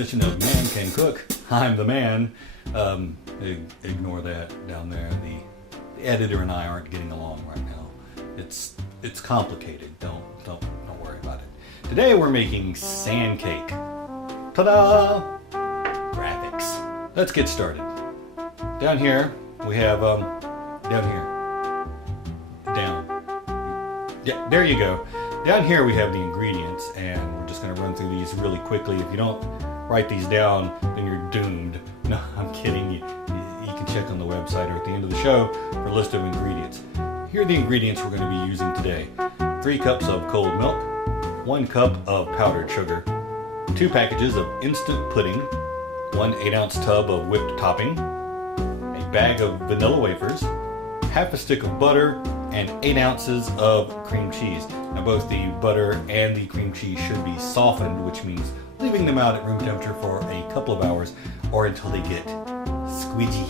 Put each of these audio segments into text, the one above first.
edition of Man Can Cook. I'm the man. Ignore that down there. The editor and I aren't getting along right now. It's complicated. Don't worry about it. Today we're making sand cake. Ta-da! Graphics. Let's get started. Down here we have Yeah, there you go. Down here we have the ingredients, and we're just going to run through these really quickly. If you don't write these down, then you're doomed. No, I'm kidding. You can check on the website or at the end of the show for a list of ingredients. Here are the ingredients we're going to be using today. 3 cups of cold milk, 1 cup of powdered sugar, 2 packages of instant pudding, 1 8-ounce tub of whipped topping, a bag of vanilla wafers, half a stick of butter, and 8 ounces of cream cheese. Now both the butter and the cream cheese should be softened, which means leaving them out at room temperature for a couple of hours or until they get squidgy.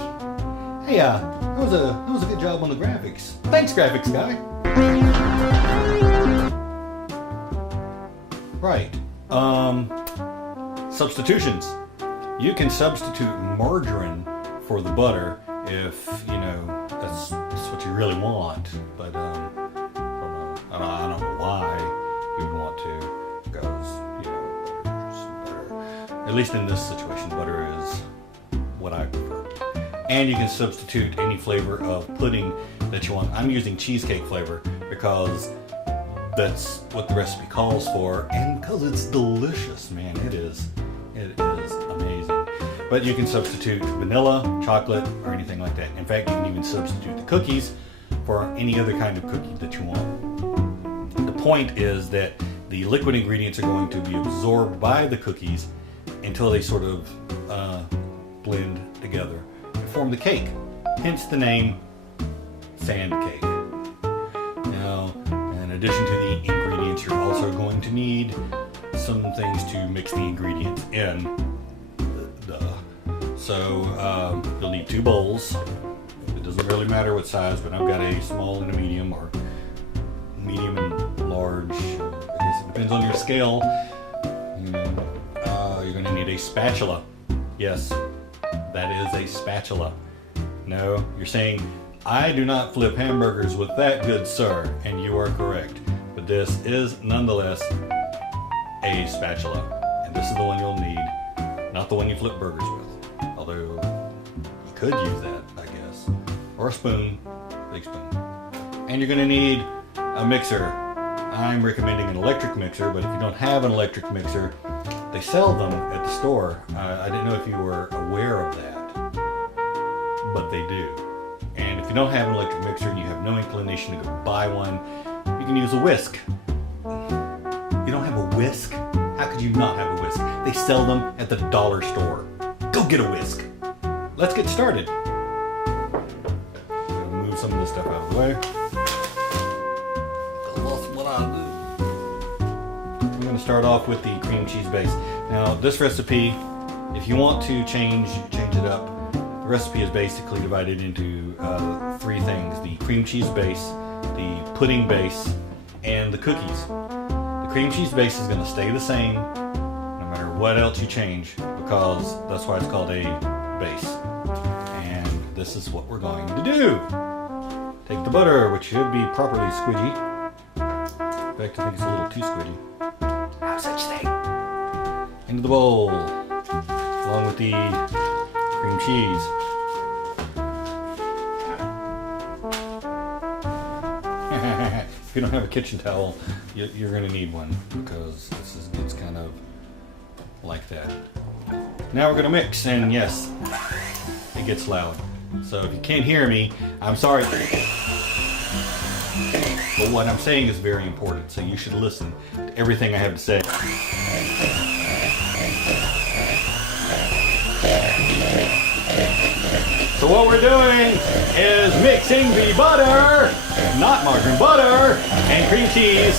Hey, that was a good job on the graphics. Thanks, graphics guy. Right. Substitutions. You can substitute margarine for the butter if, that's what you really want, but I don't know why you would want to, because butter, at least in this situation, butter is what I prefer. And you can substitute any flavor of pudding that you want. I'm using cheesecake flavor because that's what the recipe calls for, and because it's delicious, man. It is amazing. But you can substitute vanilla, chocolate, or anything like that. In fact, you can even substitute the cookies for any other kind of cookie that you want. The point is that the liquid ingredients are going to be absorbed by the cookies until they sort of blend together and form the cake. Hence the name sand cake. Now, in addition to the ingredients, you're also going to need some things to mix the ingredients in. So you'll need 2 bowls. It doesn't really matter what size, but I've got a small and a medium, or medium and large. I guess it depends on your scale. You're going to need a spatula. Yes, that is a spatula. No, you're saying, I do not flip hamburgers with that, good sir, and you are correct. But this is nonetheless a spatula, and this is the one you'll need, not the one you flip burgers with. Although you could use that, I guess, or a spoon, big spoon. And you're going to need a mixer. I'm recommending an electric mixer, but if you don't have an electric mixer, they sell them at the store. I didn't know if you were aware of that, but they do. And if you don't have an electric mixer and you have no inclination to go buy one, you can use a whisk. You don't have a whisk? How could you not have a whisk? They sell them at the dollar store. Go get a whisk. Let's get started. I'm gonna move some of this stuff out of the way. That's what I do. I'm gonna start off with the cream cheese base. Now, this recipe, if you want to change it up, the recipe is basically divided into 3 things: the cream cheese base, the pudding base, and the cookies. The cream cheese base is gonna stay the same no matter what else you change, because that's why it's called a base. And this is what we're going to do. Take the butter, which should be properly squidgy. In fact, I think it's a little too squidgy. No such thing. Into the bowl, along with the cream cheese. If you don't have a kitchen towel, you're going to need one, because it's kind of like that. Now we're going to mix, and yes, it gets loud. So if you can't hear me, I'm sorry. But what I'm saying is very important, so you should listen to everything I have to say. So what we're doing is mixing the butter, not margarine, butter, and cream cheese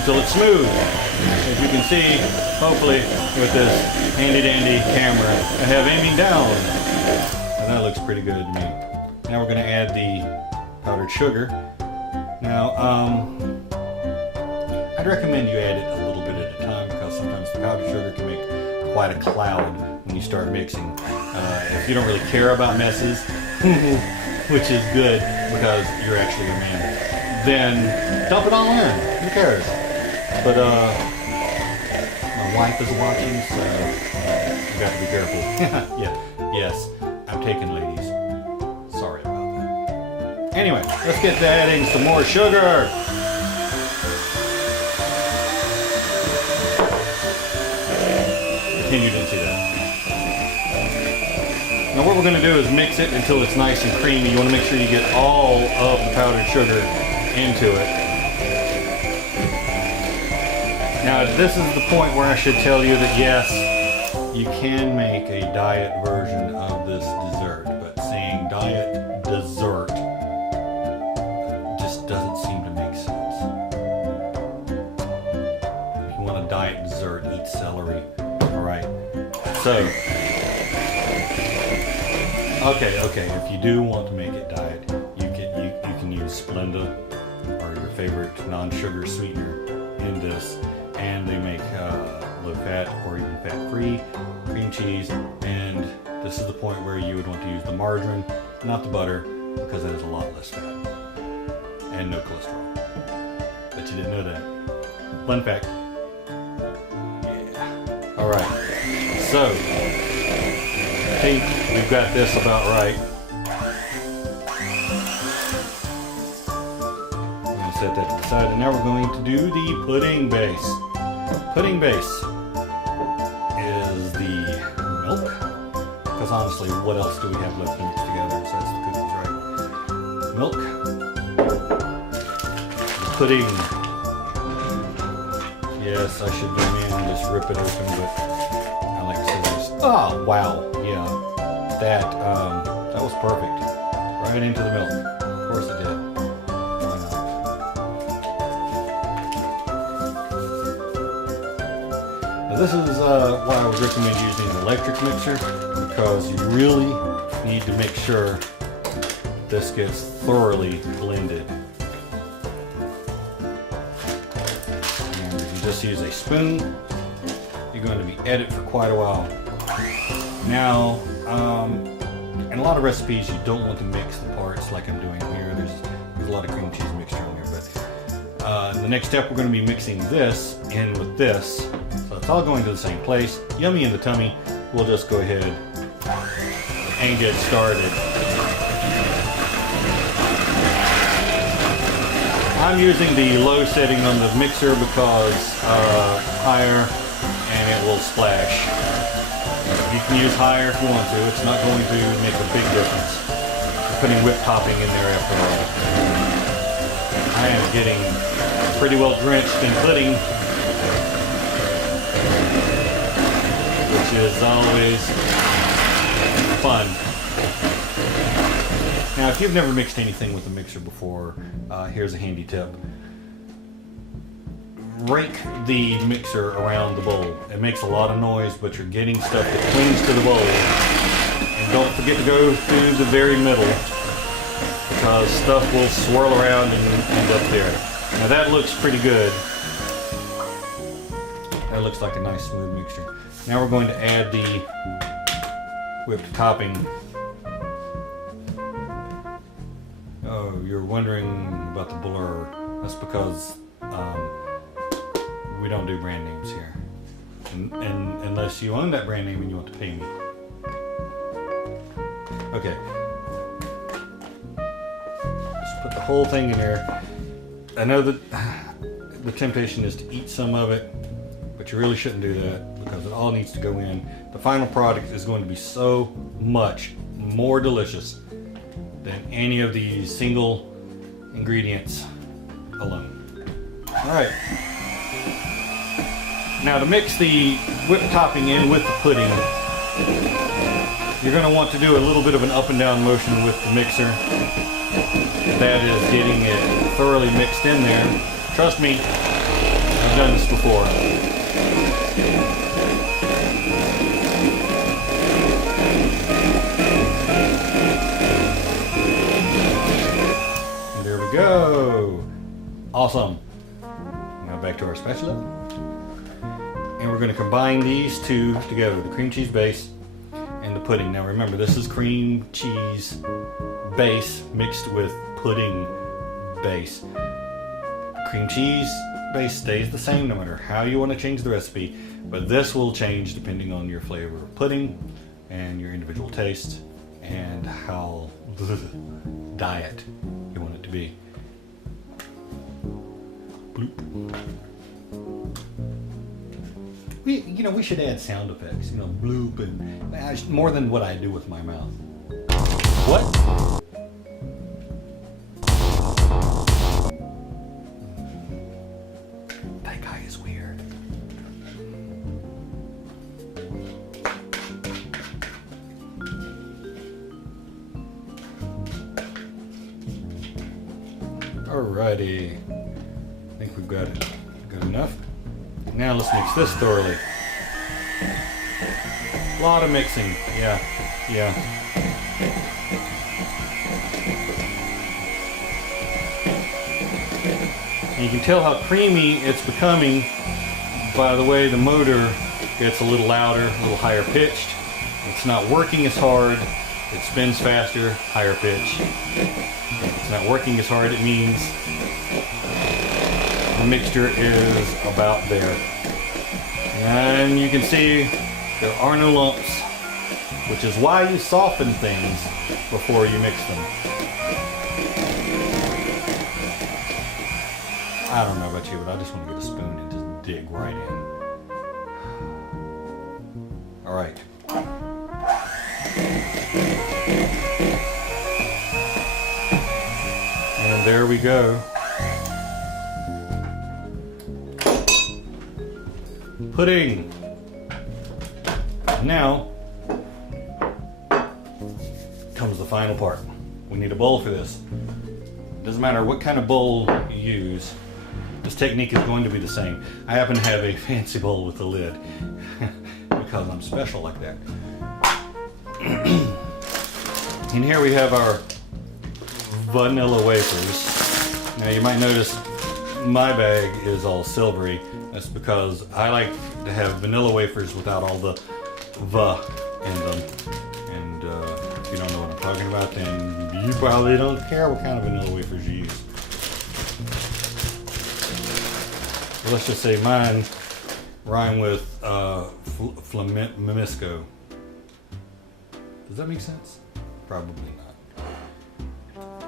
until it's smooth. As you can see, hopefully, with this handy dandy camera I have aiming down. And that looks pretty good to me. Now we're going to add the powdered sugar. Now, I'd recommend you add it a little bit at a time, because sometimes the powdered sugar can make quite a cloud when you start mixing. If you don't really care about messes, which is good because you're actually a man, then dump it all in. Who cares? But my wife is watching, so you got to be careful. Yeah, yes, I'm taking ladies. Sorry about that. Anyway, let's get to adding some more sugar. You didn't see that. Now what we're going to do is mix it until it's nice and creamy. You want to make sure you get all of the powdered sugar into it. Now this is the point where I should tell you that yes, you can make a diet version of this dessert, but saying diet dessert just doesn't seem to make sense. If you want a diet dessert, eat celery. Alright, so, okay, if you do want to make it diet, you can use Splenda or your favorite non-sugar sweetener in this, and they make low-fat or even fat-free cream cheese, and this is the point where you would want to use the margarine, not the butter, because that is a lot less fat, and no cholesterol. Bet you didn't know that. Fun fact. Alright, so I think we've got this about right. I'm going to set that to the side, and now we're going to do the pudding base. Pudding base is the milk, because honestly, what else do we have left to mix together besides the cookies, right? Milk, the pudding. Yes, I should be mean and just rip it open, but I like scissors. Oh, wow. Yeah. That was perfect. Right into the milk. Of course it did. Why not? Now this is why I would recommend using an electric mixer, because you really need to make sure this gets thoroughly blended. Just use a spoon. You're going to be at it for quite a while. Now, in a lot of recipes, you don't want to mix the parts like I'm doing here. There's a lot of cream cheese mixture in here, but the next step, we're going to be mixing this in with this, so it's all going to the same place. Yummy in the tummy. We'll just go ahead and get started. I'm using the low setting on the mixer because higher and it will splash. You can use higher if you want to. It's not going to make a big difference. You're putting whipped topping in there after all. I am getting pretty well drenched in pudding, which is always fun. Now, if you've never mixed anything with a mixer before, here's a handy tip. Rake the mixer around the bowl. It makes a lot of noise, but you're getting stuff that clings to the bowl. And don't forget to go through the very middle, because stuff will swirl around and end up there. Now that looks pretty good. That looks like a nice smooth mixture. Now we're going to add the whipped topping. Oh, you're wondering about the blur. That's because we don't do brand names here. And unless you own that brand name and you want to pay me. Okay. Just put the whole thing in there. I know that the temptation is to eat some of it, but you really shouldn't do that because it all needs to go in. The final product is going to be so much more delicious than any of these single ingredients alone. Alright. Now to mix the whipped topping in with the pudding, you're going to want to do a little bit of an up and down motion with the mixer. That is getting it thoroughly mixed in there. Trust me, I've done this before. And there we go. Awesome. Now back to our spatula. And we're going to combine these two together, the cream cheese base and the pudding. Now remember, this is cream cheese base mixed with pudding base. Cream cheese base stays the same no matter how you want to change the recipe, but this will change depending on your flavor of pudding and your individual taste and how diet you want it to be. Bloop. We should add sound effects, bloop and more than what I do with my mouth. What? That guy is weird. Alrighty. I think we've got it good enough. Now let's mix this thoroughly. A lot of mixing. Yeah. And you can tell how creamy it's becoming by the way the motor gets a little louder, a little higher pitched. It's not working as hard. It spins faster, higher pitch. If it's not working as hard, it means the mixture is about there. And you can see there are no lumps, which is why you soften things before you mix them. I don't know about you, but I just want to get a spoon and just dig right in. All right. And there we go. Pudding. Now comes the final part. We need a bowl for this. Doesn't matter what kind of bowl you use, this technique is going to be the same. I happen to have a fancy bowl with a lid because I'm special like that. And here we have our vanilla wafers. Now you might notice my bag is all silvery. That's because I like to have vanilla wafers without all the "va" in them. And if you don't know what I'm talking about, then you probably don't care what kind of vanilla wafers you use. So let's just say mine rhyme with flamenco. Does that make sense? Probably not.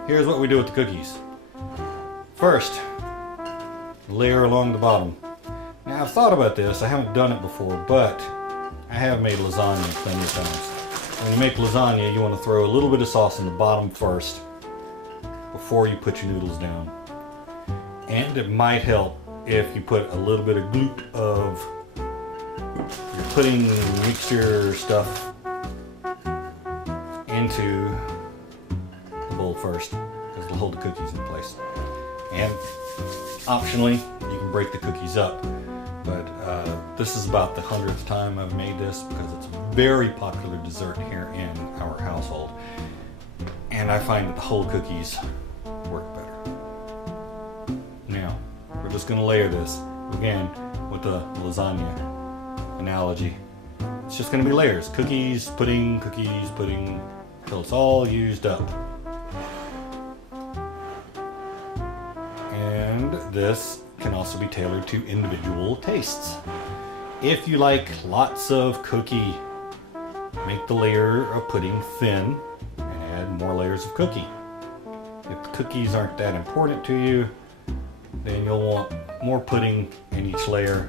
Here's what we do with the cookies. First, layer along the bottom. Now I've thought about this, I haven't done it before, but I have made lasagna plenty of times. When you make lasagna, you want to throw a little bit of sauce in the bottom first before you put your noodles down. And it might help if you put a little bit of gloop of your pudding mixture stuff into the bowl first, because it'll hold the cookies in place. And optionally, you can break the cookies up. But this is about the 100th time I've made this because it's a very popular dessert here in our household. And I find that the whole cookies work better. Now, we're just going to layer this again with the lasagna analogy. It's just going to be layers. Cookies, pudding, till it's all used up. And this can also be tailored to individual tastes. If you like lots of cookie, make the layer of pudding thin and add more layers of cookie. If the cookies aren't that important to you, then you'll want more pudding in each layer.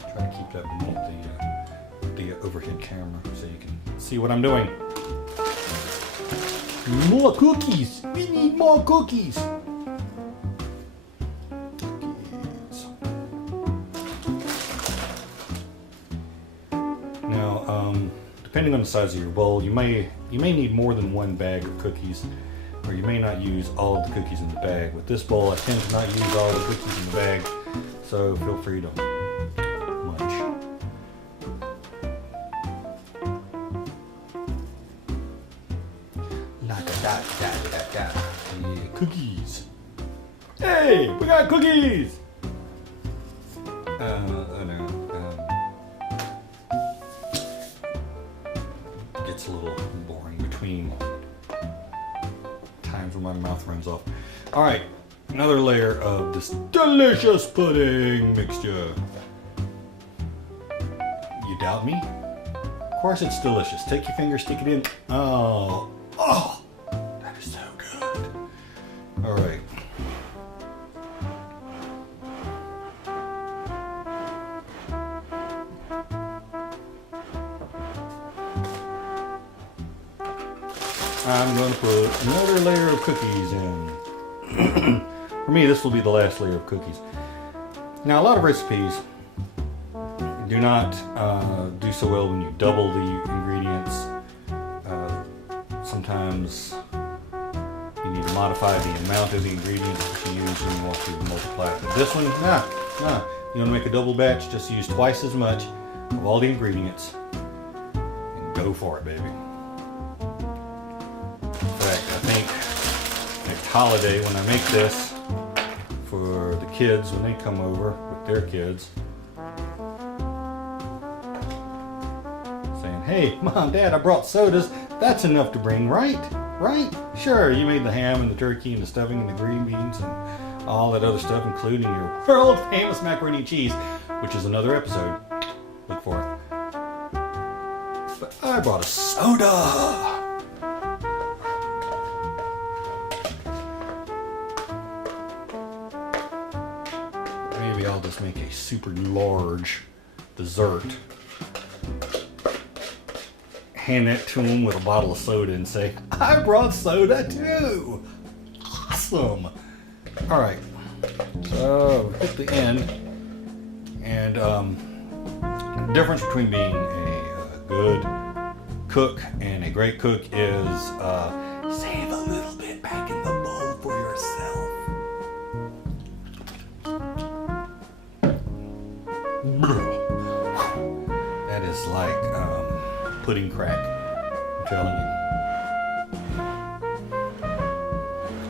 Try to keep that beneath the overhead camera so you can see what I'm doing. More cookies! We need more cookies! Now, depending on the size of your bowl, you may need more than one bag of cookies, or you may not use all of the cookies in the bag. With this bowl, I tend to not use all the cookies in the bag, so feel free to munch. Yeah, cookies. Hey, we got cookies! I know. Gets a little boring between times when my mouth runs off. Alright, another layer of this delicious pudding mixture. You doubt me? Of course it's delicious. Take your finger, stick it in. Oh, that is so good. Alright. I'm going to put another layer of cookies in. For me, this will be the last layer of cookies. Now, a lot of recipes do not do so well when you double the ingredients. Sometimes you need to modify the amount of the ingredients that you use when you want to multiply it. But this one, nah. You want to make a double batch, just use twice as much of all the ingredients and go for it, baby. In fact, I think next holiday when I make this for the kids when they come over with their kids, saying, hey, Mom, Dad, I brought sodas. That's enough to bring, right? Right? Sure, you made the ham and the turkey and the stuffing and the green beans and all that other stuff, including your world famous macaroni and cheese, which is another episode. Look for it. But I brought a soda. Maybe I'll just make a super large dessert. Hand that to them with a bottle of soda and say, I brought soda too. Awesome. All right. So hit the end. And the difference between being a good cook and a great cook is save a little bit back in the bowl for yourself. That is like pudding crack, I'm telling you.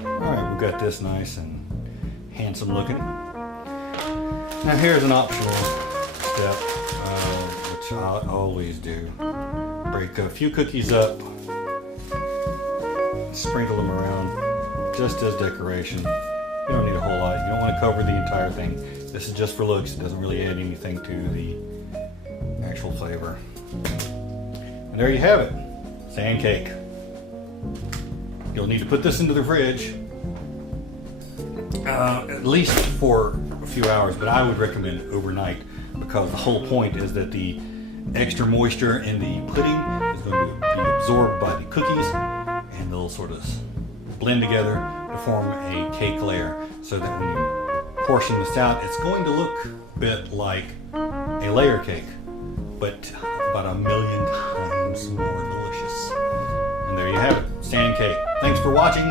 Alright, we've got this nice and handsome looking. Now here's an optional step, which I always do. Break a few cookies up, sprinkle them around just as decoration. You don't need a whole lot. You don't want to cover the entire thing. This is just for looks. It doesn't really add anything to the actual flavor. And there you have it. Sand cake. You'll need to put this into the fridge at least for a few hours, but I would recommend overnight because the whole point is that the extra moisture in the pudding is going to be absorbed by the cookies and they'll sort of blend together to form a cake layer so that when you portion this out, it's going to look a bit like a layer cake, but about 1,000,000 times more delicious. And there you have it, sand cake. Thanks for watching.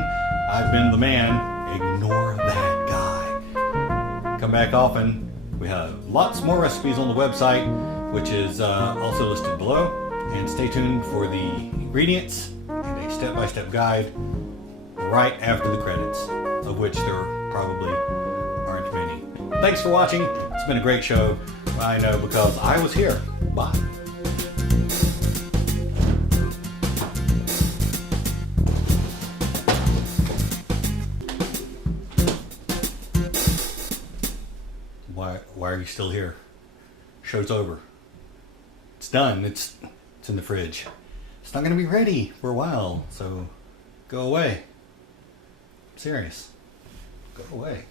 I've been the man. Ignore that guy. Come back often. We have lots more recipes on the website, which is also listed below. And stay tuned for the ingredients and a step-by-step guide right after the credits, of which there probably aren't many. Thanks for watching. It's been a great show. I know because I was here. Bye. Why are you still here? Show's over. It's done. It's in the fridge. It's not going to be ready for a while, so go away. I'm serious. Go away.